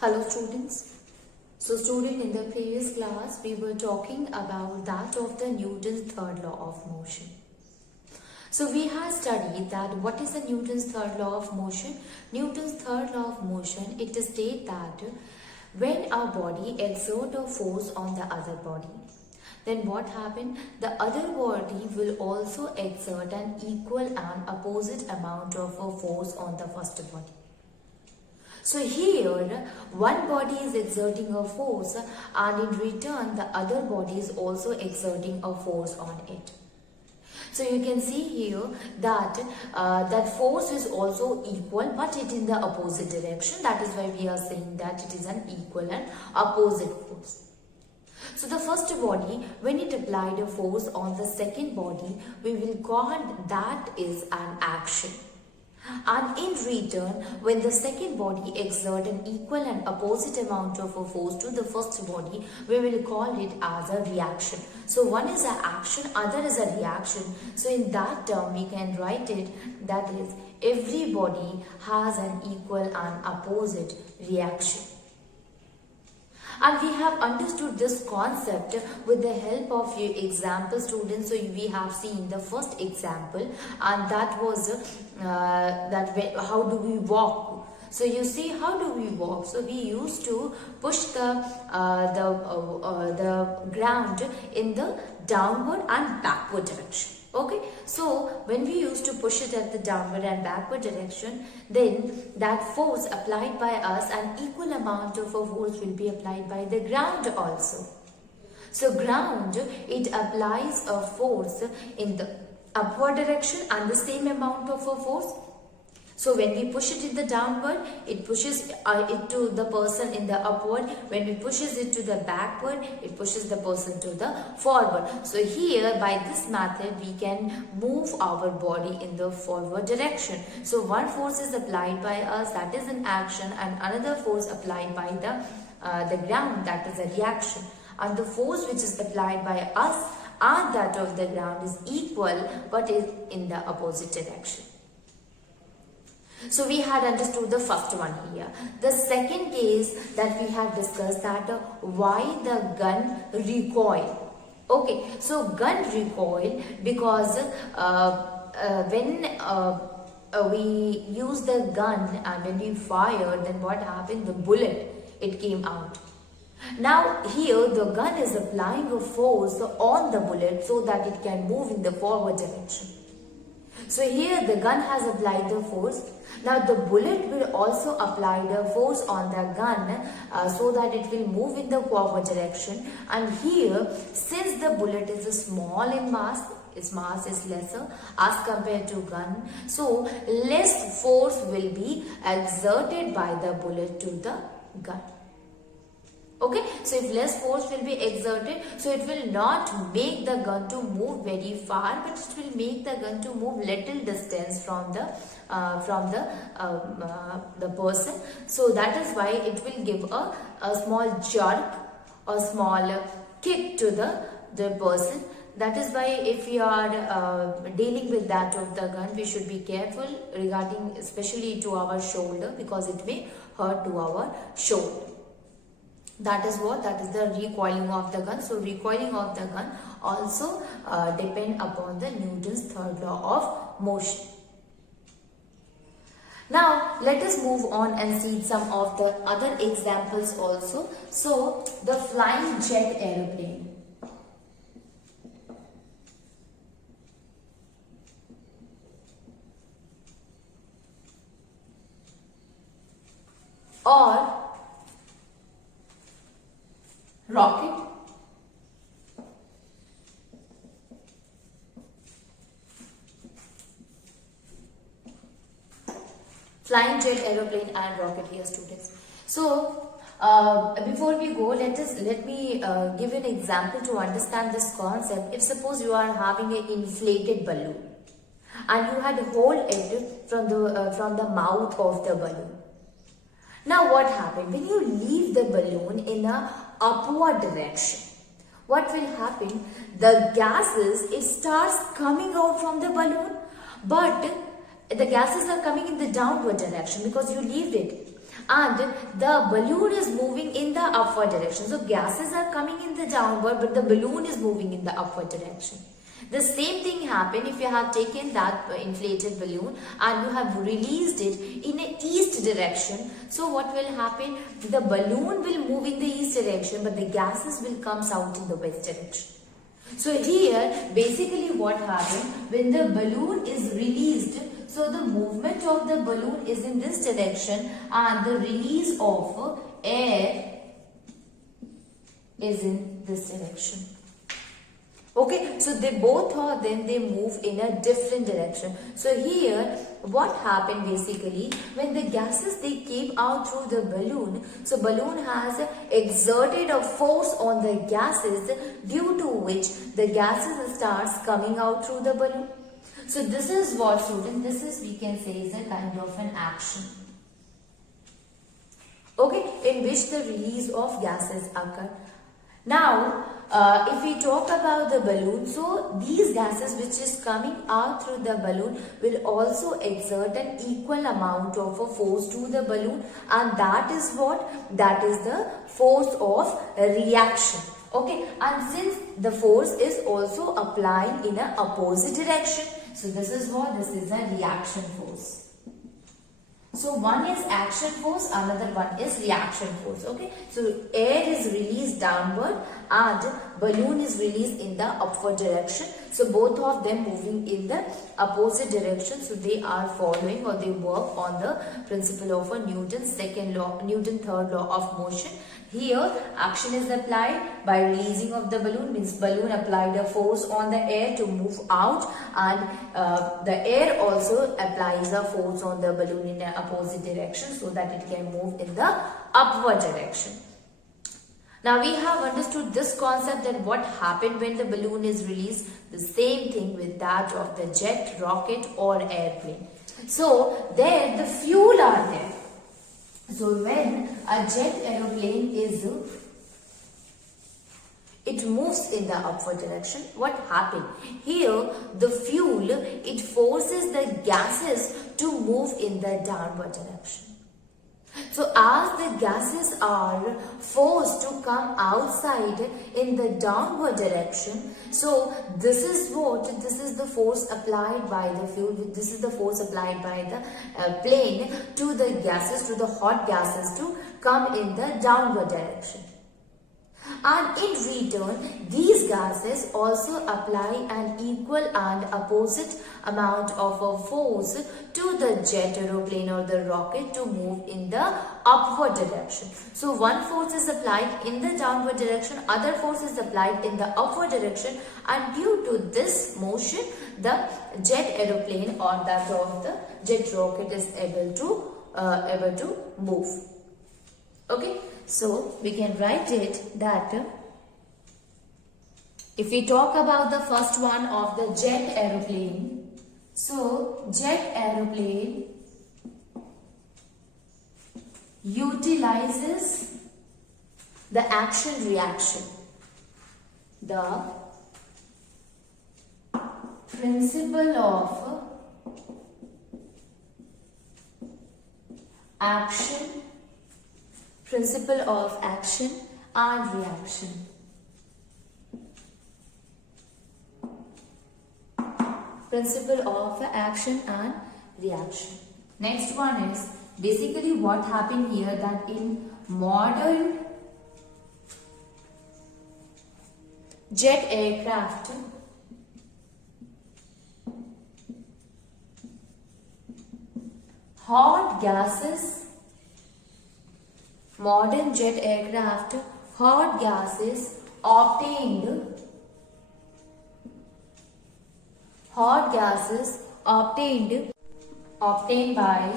Hello students. So student, in the previous class we were talking about that of the Newton's third law of motion. So we have studied that what is the Newton's third law of motion? Newton's third law of motion, it states that when our body exerts a force on the other body, then what happened? The other body will also exert an equal and opposite amount of a force on the first body. So here, one body is exerting a force and in return the other body is also exerting a force on it. So you can see here that that force is also equal but it in the opposite direction. That is why we are saying that it is an equal and opposite force. So the first body, when it applied a force on the second body, we will call that is an action. And in return, when the second body exerts an equal and opposite amount of a force to the first body, we will call it as a reaction. So one is an action, other is a reaction. So in that term, we can write it, that is, every body has an equal and opposite reaction. And we have understood this concept with the help of few example, students. So we have seen the first example, and that was how do we walk. So you see, how do we walk? So we used to push the ground in the downward and backward direction. Okay, so when we used to push it at the downward and backward direction, then that force applied by us, an equal amount of a force will be applied by the ground also. So ground, it applies a force in the upward direction and the same amount of a force. So when we push it in the downward, it pushes it to the person in the upward. When we pushes it to the backward, it pushes the person to the forward. So here, by this method, we can move our body in the forward direction. So one force is applied by us, that is an action, and another force applied by the ground, that is a reaction. And the force which is applied by us and that of the ground is equal, but is in the opposite direction. So we had understood the first one here. The second case that we had discussed, that why the gun recoil. Okay, so gun recoil because when we use the gun and when we fire, then what happened? The bullet, it came out. Now here the gun is applying a force on the bullet so that it can move in the forward direction. So here the gun has applied the force. Now the bullet will also apply the force on the gun so that it will move in the forward direction. And here, since the bullet is small in mass, its mass is lesser as compared to gun, so less force will be exerted by the bullet to the gun. Okay, so if less force will be exerted, so it will not make the gun to move very far, but it will make the gun to move little distance from the person. So that is why it will give a small jerk or small kick to the person. That is why if we are dealing with that of the gun, we should be careful regarding especially to our shoulder, because it may hurt to our shoulder. That is what? That is the recoiling of the gun. So recoiling of the gun also depend upon the Newton's third law of motion. Now let us move on and see some of the other examples also. So the flying jet aeroplane. Or rocket. Flying jet, aeroplane and rocket here, students. So before we go, let me give an example to understand this concept. If suppose you are having an inflated balloon and you had hold it from the mouth of the balloon. Now what happened? When you leave the balloon in a upward direction, what will happen? The gases, it starts coming out from the balloon, but the gases are coming in the downward direction because you leave it. and the balloon is moving in the upward direction. So gases are coming in the downward, but the balloon is moving in the upward direction. The same thing happen if you have taken that inflated balloon and you have released it in a east direction. So what will happen? The balloon will move in the east direction, but the gases will come out in the west direction. So here basically what happens when the balloon is released, so the movement of the balloon is in this direction and the release of air is in this direction. Okay, so they both are, then they move in a different direction. So here what happened basically, when the gases they came out through the balloon, so balloon has exerted a force on the gases, due to which the gases starts coming out through the balloon. So this is what, student, this is, we can say, is a kind of an action, okay, in which the release of gases occur. Now, if we talk about the balloon, so these gases which is coming out through the balloon will also exert an equal amount of a force to the balloon, and that is what? That is the force of reaction. Okay, and since the force is also applying in an opposite direction, so this is what? This is a reaction force. So one is action force, another one is reaction force. Okay, so air is released downward and balloon is released in the upward direction. So both of them moving in the opposite direction. So they are following, or they work on the principle of a Newton's second law, Newton's third law of motion. Here action is applied by releasing of the balloon, means balloon applied a force on the air to move out, and the air also applies a force on the balloon in the opposite direction so that it can move in the upward direction. Now we have understood this concept, that what happened when the balloon is released. The same thing with that of the jet, rocket or airplane. So there the fuel are there. So when a jet aeroplane is, it moves in the upward direction, what happened? Here the fuel, it forces the gases to move in the downward direction. So as the gases are forced to come outside in the downward direction, so this is the force applied by the fuel, this is the force applied by the plane to the gases, to the hot gases to come in the downward direction. And in return, these gases also apply an equal and opposite amount of a force to the jet aeroplane or the rocket to move in the upward direction. So one force is applied in the downward direction, other force is applied in the upward direction, and due to this motion, the jet aeroplane or that of the jet rocket is able to move. Okay. So we can write it that if we talk about the first one of the jet aeroplane, so jet aeroplane utilizes the action reaction, the principle of action, principle of action and reaction. Principle of action and reaction. Next one is basically what happened here, that in modern jet aircraft, hot gases, modern jet aircraft, hot gases obtained by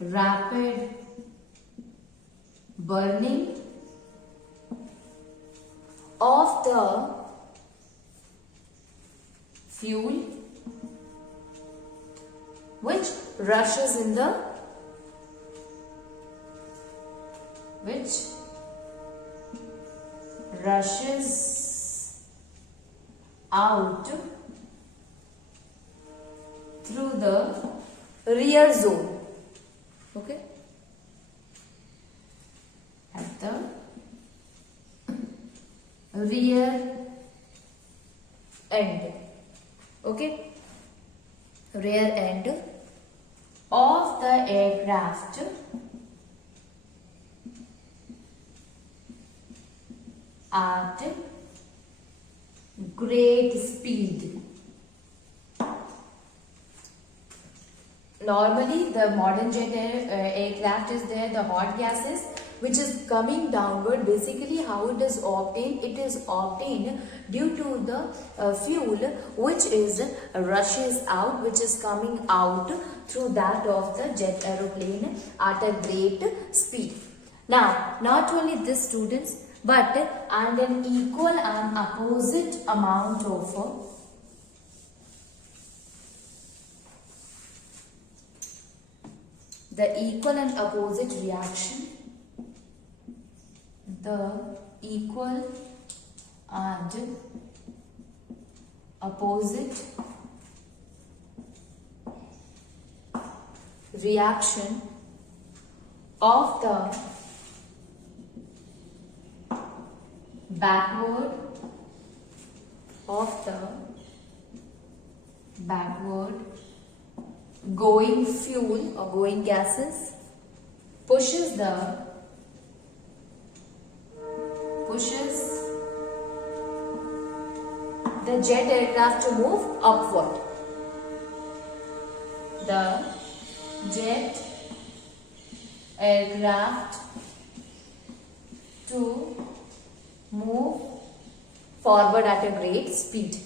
rapid burning of the fuel which rushes out through the rear zone. Okay, rear end. Okay, rear end of the aircraft at great speed. Normally, the modern jet aircraft is there, the hot gases which is coming downward. Basically, how it is obtained? It is obtained due to the fuel which is rushes out, which is coming out through that of the jet aeroplane at a great speed. Now, not only this, students, but and an equal and opposite amount of the equal and opposite reaction, the equal and opposite reaction of the backward going fuel or going gases pushes the jet aircraft to move upward. The jet aircraft to move forward at a great speed.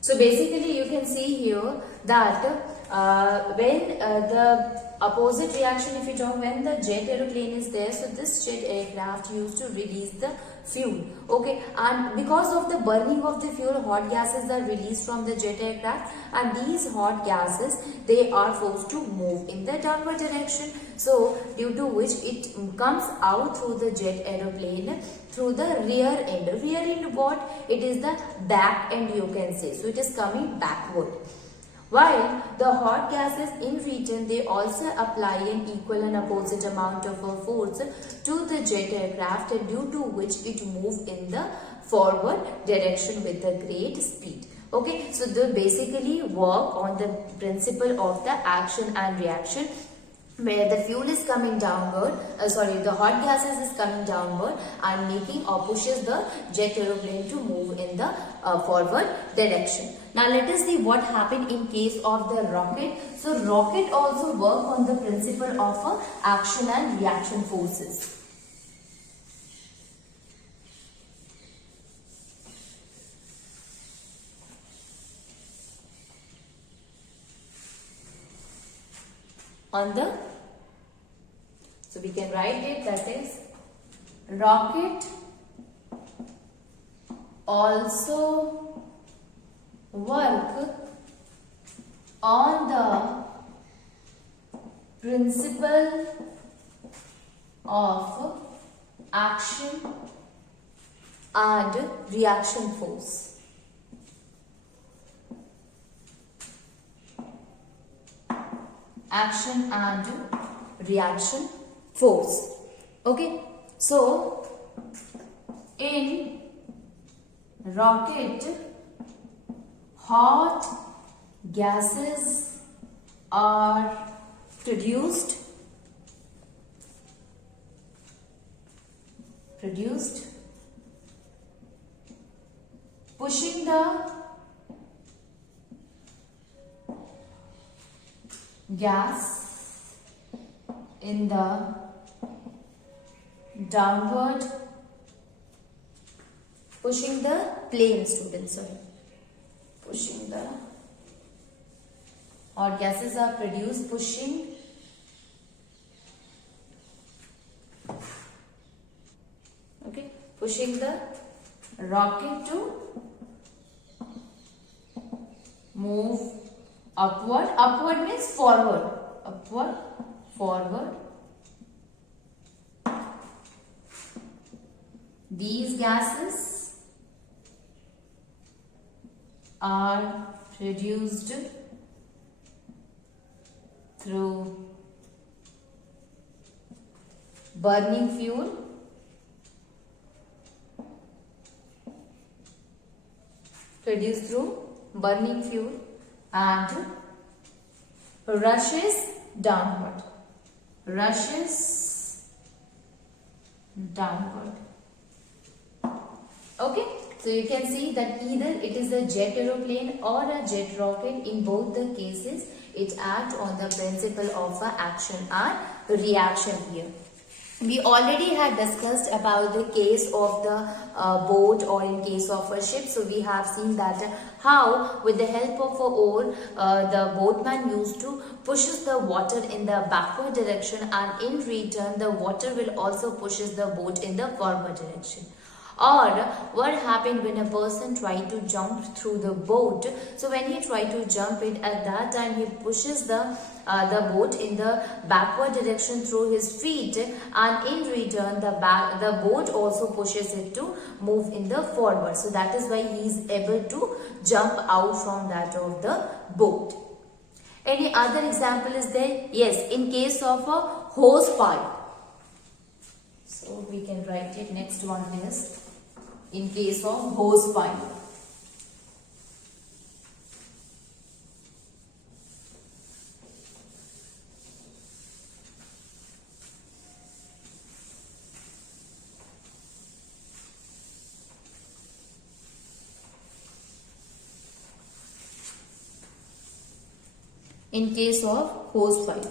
So basically you can see here that when the opposite reaction, if you talk, when the jet aeroplane is there, so this jet aircraft used to release the fuel, okay, and because of the burning of the fuel, hot gases are released from the jet aircraft, and these hot gases, they are forced to move in the downward direction, so due to which it comes out through the jet aeroplane through the rear end. Rear end what? It is the back end, you can say, so it is coming backward. While the hot gases in return, they also apply an equal and opposite amount of force to the jet aircraft, due to which it moves in the forward direction with a great speed. Okay, so they basically work on the principle of the action and reaction, where the fuel is coming downward, the hot gases is coming downward and making or pushes the jet aeroplane to move in the forward direction. Now let us see what happened in case of the rocket. So rocket also work on the principle of action and reaction forces. So we can write it, that is, rocket also work on the principle of action and reaction force. Action and reaction force. Okay, so in rocket, hot gases are produced pushing the gas in the downward, pushing the plane, students, pushing the hot gases are produced pushing the rocket to move upward. Upward means forward. Upward, forward, These gases are produced through burning fuel, and rushes downward. Okay, so you can see that either it is a jet aeroplane or a jet rocket. In both the cases, it acts on the principle of action and reaction here. We already had discussed about the case of the boat or in case of a ship. So we have seen that how with the help of a oar, the boatman used to pushes the water in the backward direction, and in return the water will also pushes the boat in the forward direction. Or what happened when a person tried to jump through the boat? So when he tried to jump it, at that time he pushes the boat in the backward direction through his feet, and in return the boat also pushes it to move in the forward. So that is why he is able to jump out from that of the boat. Any other example is there? Yes, in case of a hose pipe. So we can write it. Next one is in case of hose pipe. In case of hose pipe.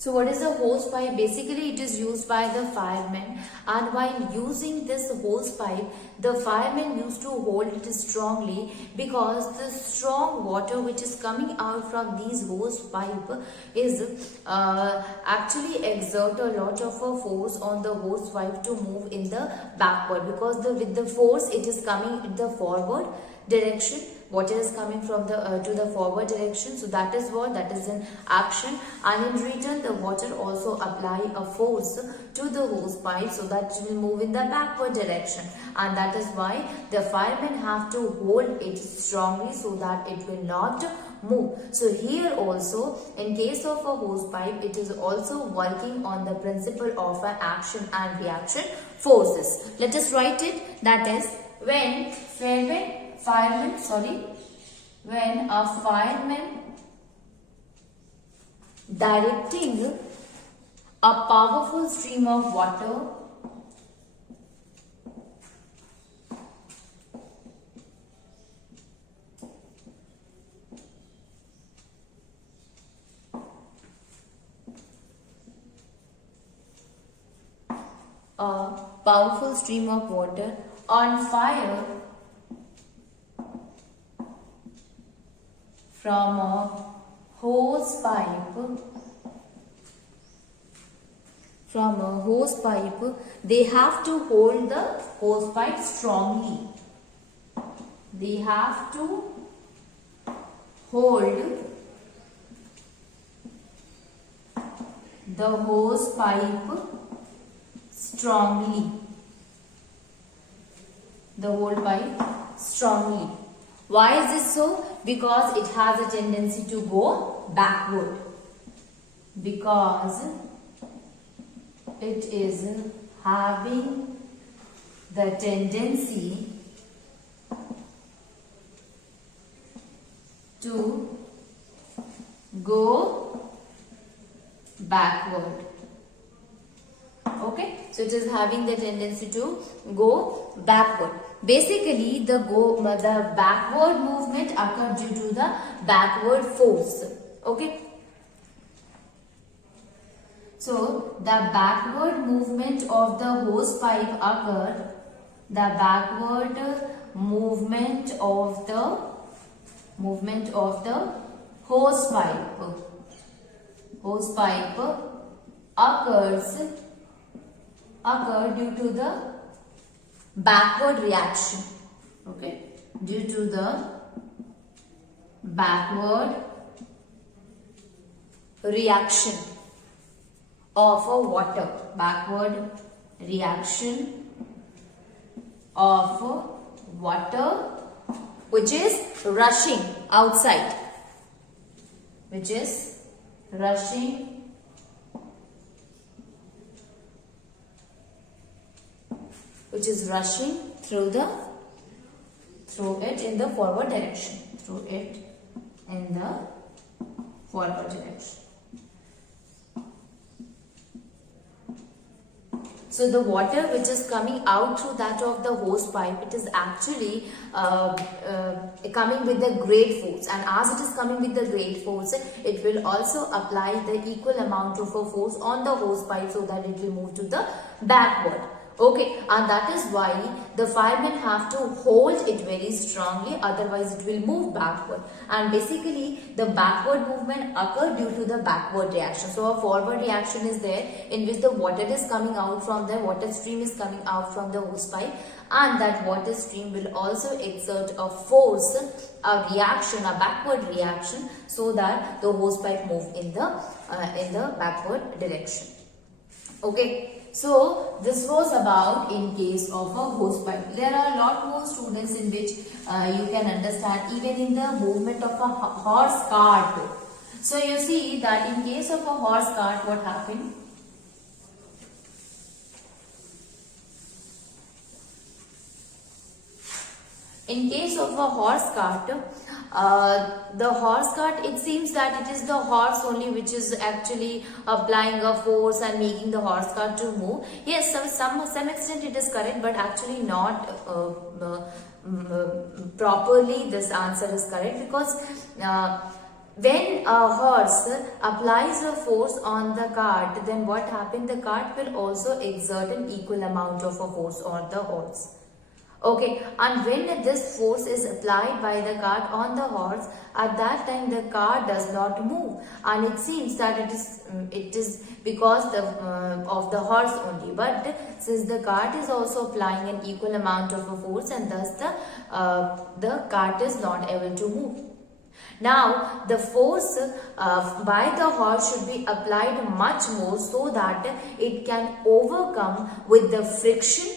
So what is a hose pipe? Basically it is used by the firemen, and while using this hose pipe, the firemen used to hold it strongly, because the strong water which is coming out from these hose pipe is actually exert a lot of a force on the hose pipe to move in the backward, because with the force it is coming in the forward direction. Water is coming from the to the forward direction, so that is in action, and in return the water also apply a force to the hose pipe so that it will move in the backward direction, and that is why the firemen have to hold it strongly so that it will not move. So here also in case of a hose pipe, it is also working on the principle of action and reaction forces. Let us write it. That is when a fireman directing a powerful stream of water on fire from a hose pipe, they have to hold the hose pipe strongly. They have to hold the hose pipe strongly. The whole pipe strongly. Why is this so? Because it has a tendency to go backward. Because it is having the tendency to go backward. Okay, so it is having the tendency to go backward. Basically, the backward movement occurred due to the backward force. Okay. So the backward movement of the hose pipe occurred. The backward movement of the hose pipe occurred due to the backward reaction. Okay, due to the backward reaction of a water, backward reaction of water which is rushing outside, which is rushing through it in the forward direction, So the water which is coming out through that of the hose pipe, it is actually coming with the great force, and as it is coming with the great force, it will also apply the equal amount of a force on the hose pipe so that it will move to the backward. Okay, and that is why the firemen have to hold it very strongly, otherwise it will move backward. And basically the backward movement occur due to the backward reaction. So a forward reaction is there in which the water is coming out from the water stream is coming out from the hose pipe, and that water stream will also exert a force, a reaction, a backward reaction, so that the hose pipe move in the backward direction. Okay. So this was about in case of a hose pipe. There are a lot more students in which you can understand even in the movement of a horse cart. So you see that in case of a horse cart, what happened? In case of a horse cart, the horse cart, it seems that it is the horse only which is actually applying a force and making the horse cart to move. Yes, some extent it is correct, but actually not properly this answer is correct, because when a horse applies a force on the cart, then what happens? The cart will also exert an equal amount of a force on the horse. Okay, and when this force is applied by the cart on the horse, at that time the cart does not move, and it seems that it is because of the horse only. But since the cart is also applying an equal amount of a force, and thus the cart is not able to move. Now the force by the horse should be applied much more so that it can overcome with the friction,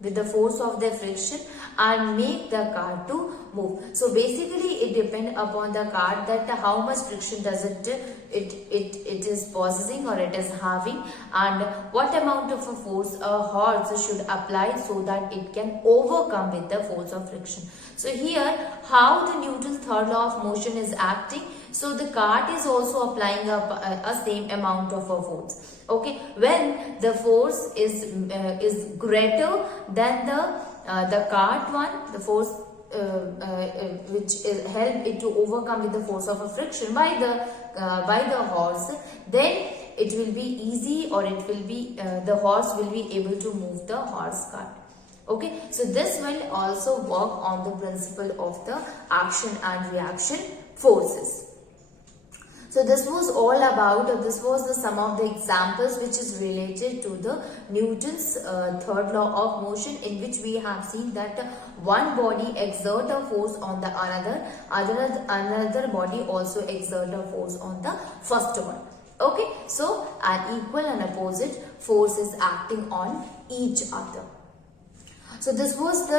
with the force of the friction, and make the cart to move. So basically it depends upon the cart that how much friction does it is possessing or it is having, and what amount of a force a horse should apply so that it can overcome with the force of friction. So here how the Newton's third law of motion is acting. So the cart is also applying a same amount of a force. Okay, when the force is greater than the cart one, the force which help it to overcome with the force of a friction by the horse, then it will be easy, or it will be the horse will be able to move the horse cart. Okay, so this will also work on the principle of the action and reaction forces. So this was all about, this was the some of the examples which is related to the Newton's third law of motion, in which we have seen that one body exert a force on the another body also exert a force on the first one. Okay, so an equal and opposite force is acting on each other. So this was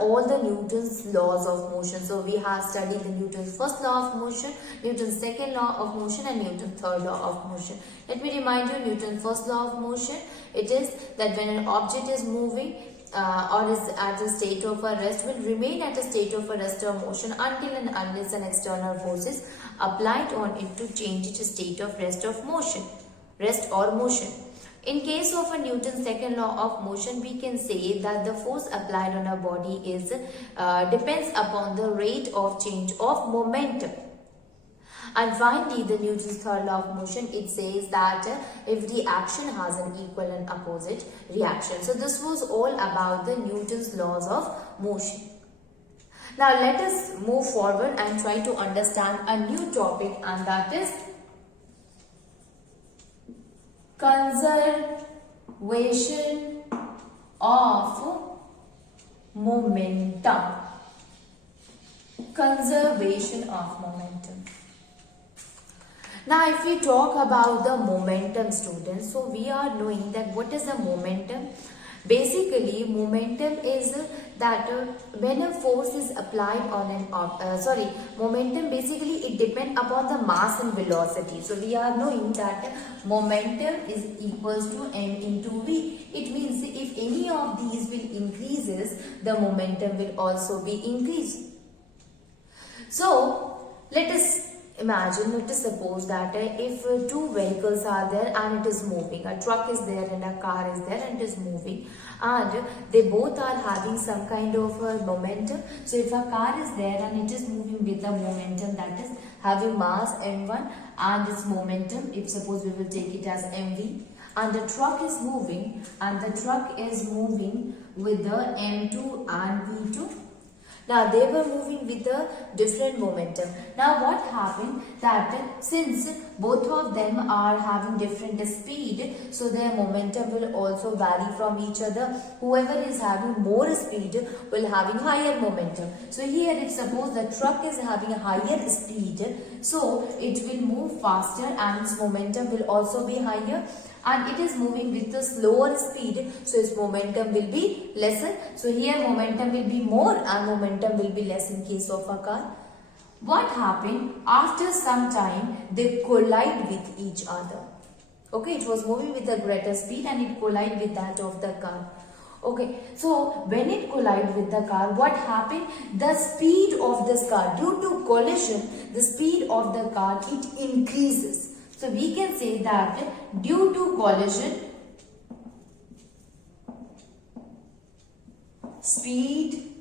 all the Newton's laws of motion. So we have studied the Newton's first law of motion, Newton's second law of motion, and Newton's third law of motion. Let me remind you, Newton's first law of motion, it is that when an object is moving or is at a state of a rest, will remain at a state of a rest or motion until and unless an external force is applied on it to change its state of rest or motion. In case of a Newton's second law of motion, we can say that the force applied on a body is depends upon the rate of change of momentum. And finally, the Newton's third law of motion, it says that every action has an equal and opposite reaction. So this was all about the Newton's laws of motion. Now let us move forward and try to understand a new topic, and that is conservation of momentum. Conservation of momentum. Now if we talk about the momentum, students, so we are knowing that what is the momentum. Basically momentum is that when a force is applied on an momentum basically it depends upon the mass and velocity. So we are knowing that momentum is equals to m into v. It means if any of these will increases, the momentum will also be increased. So let us imagine, let us suppose that if two vehicles are there and it is moving, a truck is there and a car is there and it is moving, and they both are having some kind of momentum. So if a car is there and it is moving with the momentum that is having mass m1 and its momentum, if suppose we will take it as mv, and the truck is moving with the m2 and v2. Now they were moving with a different momentum. Now what happened that since both of them are having different speed, so their momentum will also vary from each other. Whoever is having more speed will having higher momentum. So here if suppose the truck is having a higher speed, so it will move faster and its momentum will also be higher. And it is moving with a slower speed, so its momentum will be lesser. So here momentum will be more and momentum will be less in case of a car. What happened? After some time they collide with each other. Okay, it was moving with a greater speed and it collide with that of the car. Okay, so when it collide with the car, what happened? The speed of this car, due to collision, the speed of the car, it increases. So we can say that due to collision, speed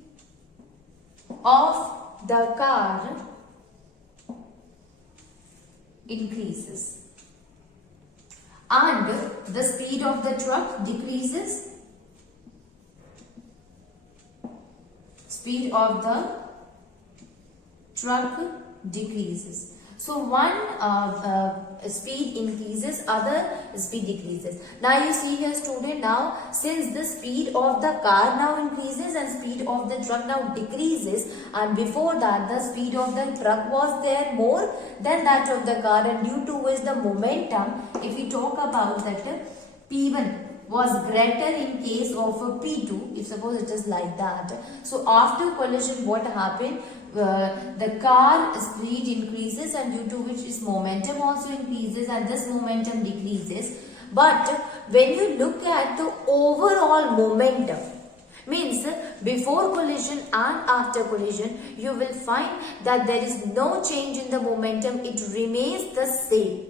of the car increases and the speed of the truck decreases. Speed of the truck decreases. So one speed increases, other speed decreases. Now you see here student, now since the speed of the car now increases and speed of the truck now decreases, and before that the speed of the truck was there more than that of the car, and due to which the momentum, if we talk about that P1 was greater in case of P2, if suppose it is like that. So after collision what happened? The car speed increases and due to which its momentum also increases and this momentum decreases. But when you look at the overall momentum, means before collision and after collision, you will find that there is no change in the momentum, it remains the same.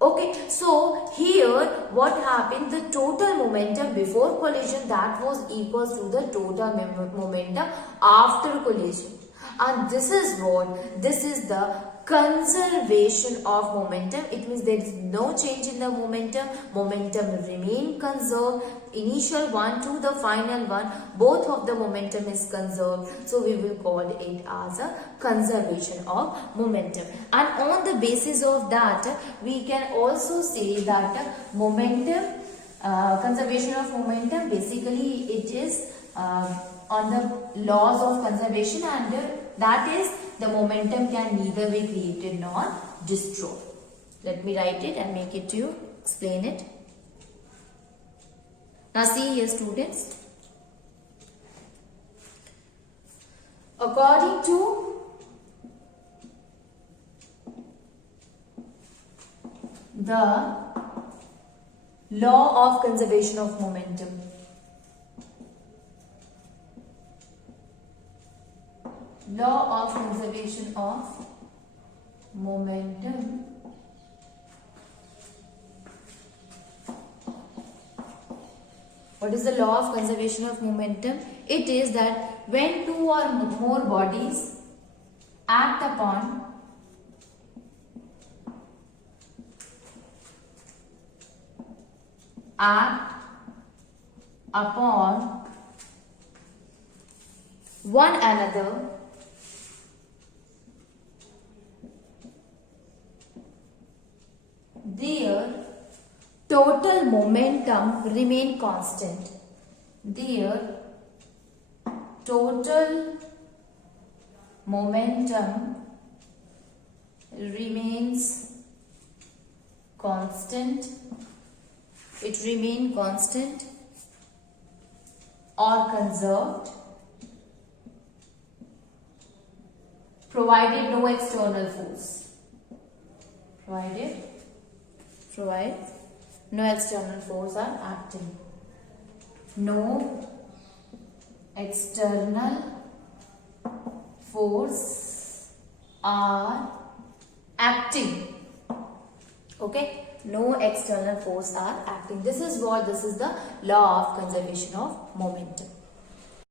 Okay, so here what happened, the total momentum before collision, that was equals to the total momentum after collision. And this is what, this is the conservation of momentum. It means there is no change in the momentum, momentum will remain conserved. Initial one to the final one, both of the momentum is conserved. So we will call it as a conservation of momentum. And on the basis of that, we can also say that momentum, conservation of momentum, basically it is on the laws of conservation, and that is the momentum can neither be created nor destroyed. Let me write it and make it to you, explain it. Now see here students, according to the law of conservation of momentum, law of conservation of momentum, what is the law of conservation of momentum? It is that when two or more bodies act upon one another, their total momentum remain constant. Their total momentum remains constant. It remains constant or conserved provided no external force. Provided no external force are acting. No external force are acting. Okay, no external force are acting. This is the law of conservation of momentum.